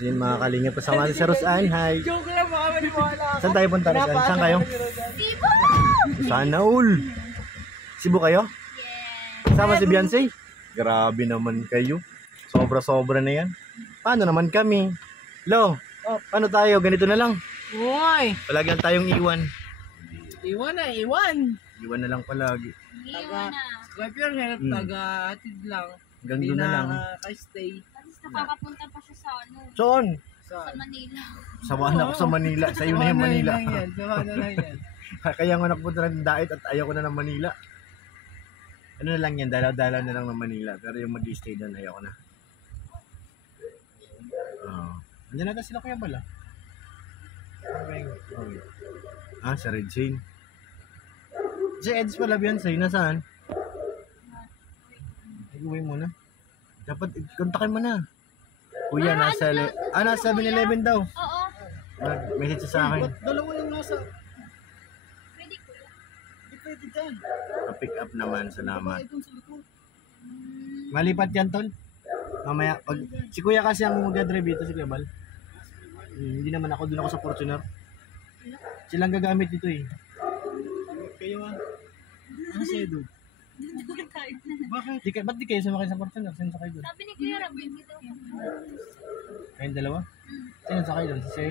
So yun mga kalingap, kasama si Rosan. Hi. Joke lang, baka maniwala ako. Saan tayo punta, Rosan? Saan kayo? Cebu! Sana all. Cebu kayo? Yes. Kasama si Beyonce? Grabe naman kayo. Sobra-sobra na yan. Paano naman kami? Lo, paano tayo? Ganito na lang. Uy! Palagi lang tayong iwan. Iwan na, iwan. Iwan na lang palagi. Iwan na. Like your help, taga-atid lang. Hanggang doon na lang. Stay. Tapos nakakapunta pa siya sa ano, Saan? sa Manila. Sawahan ako sa Manila. Sa iyo na yung Manila. Sawa na lang yan. Kaya nga nakapunta ng Dait at ayaw ko na ng Manila. Ano na lang yan, dalaw-dalaw na lang ng Manila. Pero yung mag-stay doon, ayaw ko na. Andiyan natin sila Kuya Bal, ah. Ah, sa Red Chain. Si Eds pala Beyonce, nasaan? Iguwi mo na. Dapat kontakin mo na. Kuya, nasa 7-Eleven daw. Oo. Message sa akin. Dalawa yung nasa. Pwede ko. Hindi pwede dyan. Pa-pick up naman, salamat. Ito sa likod. Malipat yan, tol. Mamaya, pag si Kuya kasi ang mag-drive dito, si Kuya Bal. Hindi naman ako, doon ako sa Fortuner. Silang gagamit dito eh. Kayo ah. Ano sa'yo doon? Bakit? Ba't di kayo sumakay sa Fortuner? Sino sakay doon? Sabi ni Kuya Rabin dito. Kayong dalawa? Sino sakay doon? Si Shay?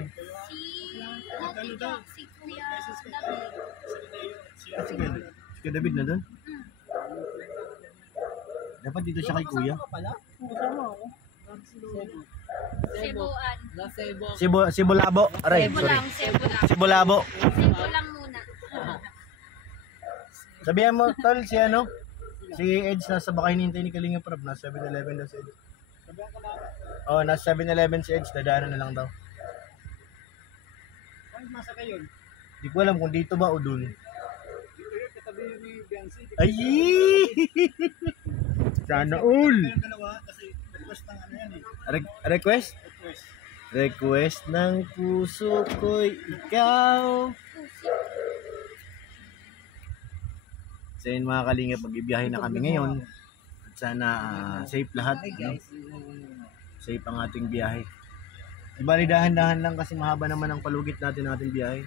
Si Kuya David. Si Kuya David na doon? Dapat dito siya kay Kuya. Kasama ako. Cebuan. Cebu Labo. Aray, Cebu sorry. lang, Cebu lang. Cebu Labo. Cebu lang muna. Sabihan mo, tol, si ano? Si Edge nasa baka hinihintay ni Kalinga Prab. Nasa 7-Eleven daw si Edge. Oh, nasa 7-Eleven si Edge. Dadaanan na lang daw. Ay, masa kayo? Di ko alam kung dito ba o dun. Dito yun, katabi ni Beyonce. Ay! Sana all! Kayong dalawa, kasi request ng ano yan eh. Request? Request. Request ng puso ko'y ikaw. So yun mga kalinga, pag-ibiyahe na kami ngayon. At sana safe lahat. No? Safe ang ating biyahe. Ibali dahan-dahan lang kasi mahaba naman ang palugit natin ng ating biyahe.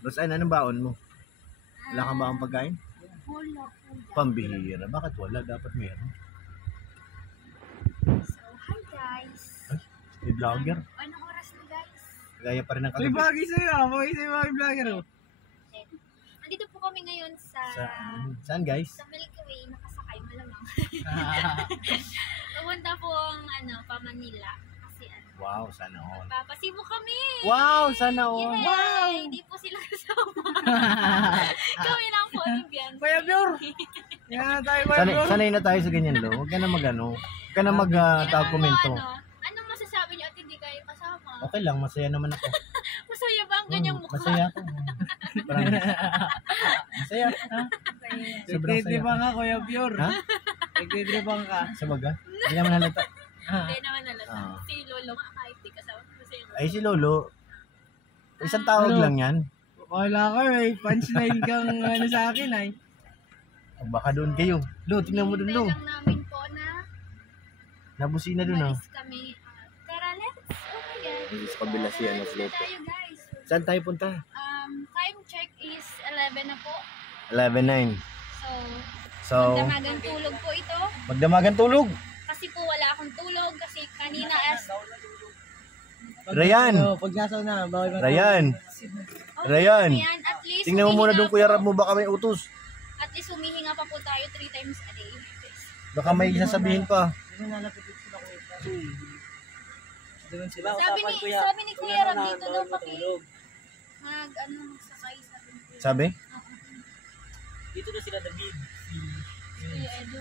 Rosan, anong baon mo? Wala kang baong pagkain? Wala. Pambihira. Bakit wala? Dapat meron. So, hi guys. May vlogger. Anong oras na guys? Gaya pa rin ng Uy, kagabi. bagay sa'yo ah. Bagay sa'yo mga vlogger oh. Andito po kami ngayon sa Saan guys? sa Milky Way, nakasakay malamang. Pumunta po ang pa Manila kasi Wow, sana all. papasibo kami. Wow, sana all. Yay! Wow! Hindi po sila kasama. Kami lang po ni Bian. Kuya Pure! Yan tayo Kuya Pure. Sanay na tayo sa ganyan, lo. Huwag ka na mag-ano. Huwag ka na mag-komento. Anong masasabi niyo at hindi kayo kasama? Okay lang, masaya naman ako. Masaya ba ang ganyang mukha? Masaya ako. Parang, masaya ako. Sobrang saya. Nagtitripang ka Kuya Pure. Ha? Nagtitripang ka. Sa baga? Hindi naman halata. Hindi naman nalata. Ah. Si Lolo nga kahit di kasama. Masaya Ay, si Lolo. Isang tawag lang yan. Wala ka eh. Punchline kang ano sa akin ay. Baka doon kayo. Lo, tingnan mo doon, Lo. lang namin po na Nabusina doon, oh. malis kami. Tara, let's. Oh my God. Sa kabila si ano, Let's Slopo. tayo guys. Saan tayo punta? Time check is 11 na po. 11:09. So, So, damagang tulog po ito. magdamagan tulog. Kasi po wala akong tulog kasi kanina Rayan. Pag nasaw na, bawal matulog. Rayan. Rayan. Ayan, at least Tingnan mo muna humihinga doon, Kuya po. Rab mo. Baka may utos. At least humihinga pa po tayo 3 times a day. Baka may sasabihin pa. Sabi ni Kuya Rab dito daw magsakay sabi ni Kuya. Sabi? Dito na sila David. Kuya Edo.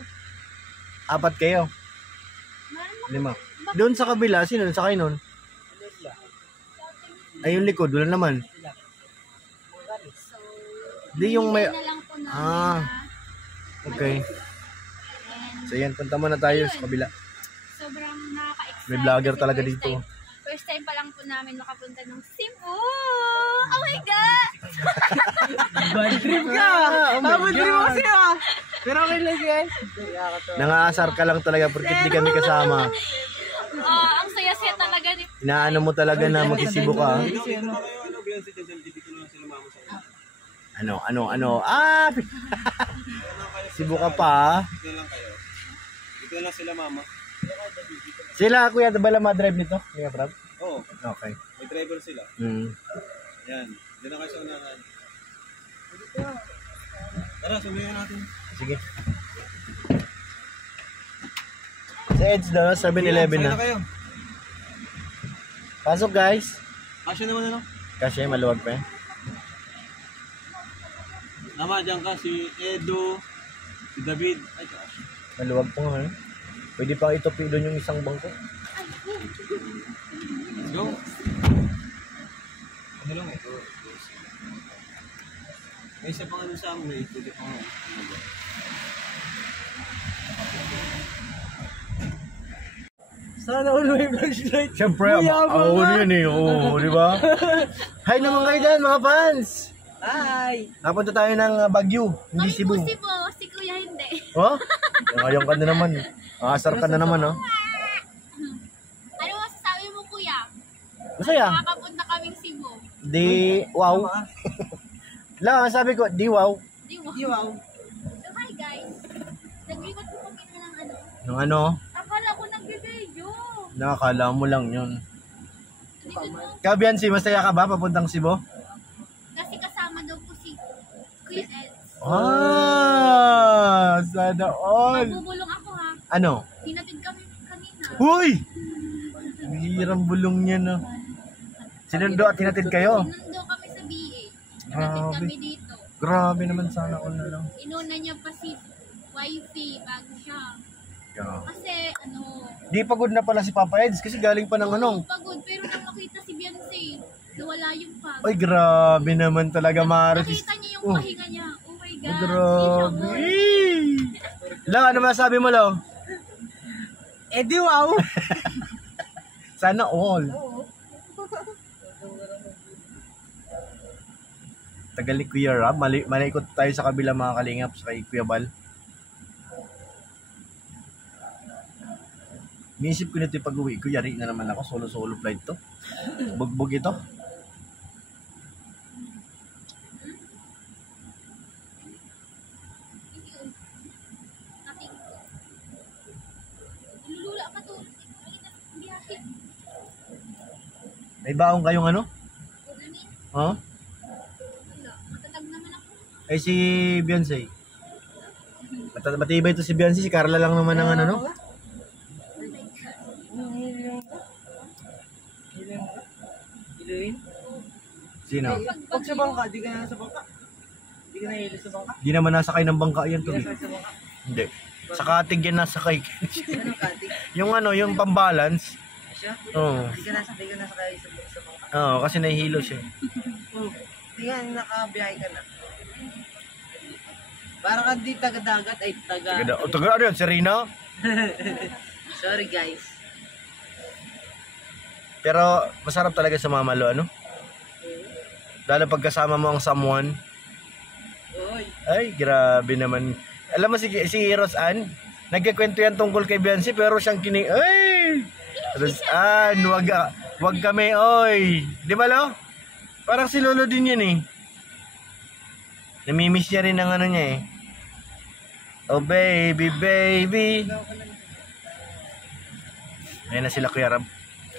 4 kayo. Meron 5. Doon sa kabila, sino sa sakay nun? Ay, yung likod, wala naman. Di yung may... na lang po namin Ah. Okay. And So yan, punta muna tayo sa kabila. sobrang nakaka-excite. May vlogger kasi talaga first dito. First time pa lang po namin makapunta ng Cebu. Oh my God! Bad trip ka! Oh my Bad trip mo God. kasi ah! Pero okay lang guys. Nangaasar ka lang talaga porque di kami kasama. Ang saya-saya talaga ni... Inaano mo talaga na mag-isibo ka. Ano? Ah! Sibo ka pa. Dito lang kayo. Dito lang sila mama. Sila, kuya, bala ma-drive nito? Kuya, Prab? Oo, Okay. may driver sila. Yan. Diyan na kayo sa unahan. Tara, sumayin natin. Sige. Sa Edge daw, 7-Eleven Sakay na. kayo. Pasok guys. Kasya naman ano? Kasi maluwag pa eh. Tama, dyan ka. Si Edo, si David. Ay, Maluwag pa nga eh. Pwede pa itupi doon yung isang bangko. let's go. Ano lang eh. May isa pang ano sa amin eh. Pwede pang ano. Sana all may flashlight. Siyempre, Mayabang ako ka. yun eh. Oo, di ba? Hi naman kayo dyan, mga fans! Hi. Napunta tayo ng Baguio, hindi Kami Cebu. po si Kuya hindi. Oh? Ngayon ka na naman. Asar ka na naman, oh. Ano masasabi mo, Kuya? Masaya. Makakapunta kaming Cebu. Di, wow. Lang, sabi ko, di wow. Di mo. Wow. So, hi guys. Naglipat po kami na ng ano. Nung ano, Akala ko nag-video. nakakala mo lang yun. Hindi ko po. Kabiansi, masaya ka ba papuntang Cebu? Kasi kasama daw po si Kuya Eds. Sana all. Magbubulong ako ha. Ano? Hinatid kami kanina. Huy! Hirang bulong niya, no? Sinundo at hinatid kayo? Sinundo kami sa BA. Hinatid Grabe. kami dito. Grabe naman sana all na lang. Inuna niya pa si Wifey bago siya. Kasi ano, Di pagod na pala si Papa Eds kasi galing pa ng ano. pagod pero nang makita si Beyonce, nawala yung pagod. Ay, grabe naman talaga, Marites. Nakita niya yung Oh. pahinga niya. Oh my God. Ay, grabe. Lang, ano masabi mo, Lo? Eh di wow. Sana all. Tagal ni Kuya Rob. Malikot tayo sa kabila mga kalingap sa kay Kuya Bal. Niisip ko nito yung pag-uwi ko. Yari na naman ako. Solo-solo flight to. Bugbog ito. Nothing. Nilulula pa to. Hindi akin. May baong kayong ano? Ulamin. Huh? Wala. Matatag naman ako. Ay si Beyonce. Matibay to si Beyonce. Si Carla lang naman ang ano, no? Iluin. Sino? Pag sa bangka, di ka na sa bangka. Di ka na ilis sa bangka. Di naman nasakay ng bangka yan to. Di ka sa bangka. Hindi. Sa katig yan nasakay. Ano kati? Yung ano, yung pambalance. Siya? Oo. Di ka nasa kayo sa bangka. Oo, kasi nahihilo siya. Di nga, nakabiyahe ka na. Parang ka di taga-dagat, ay taga... O, taga ano yan? Serena? Sorry guys. Pero masarap talaga sa mamalo, ano? Lalo pagkasama mo ang someone. Uy. Ay, grabe naman. Alam mo si Rose Ann, nagkikwento yan tungkol kay Beyonce, pero siyang kining... Ay! Rose Ann, wag kami, oy! Di ba, Lo? Parang si Lolo din yan, eh. Namimiss niya rin ang ano niya, eh. Oh, baby, baby. Ayan na sila, Kuya Rab.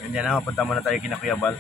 Andiyan na, mapunta muna tayo kina Kuya Bal.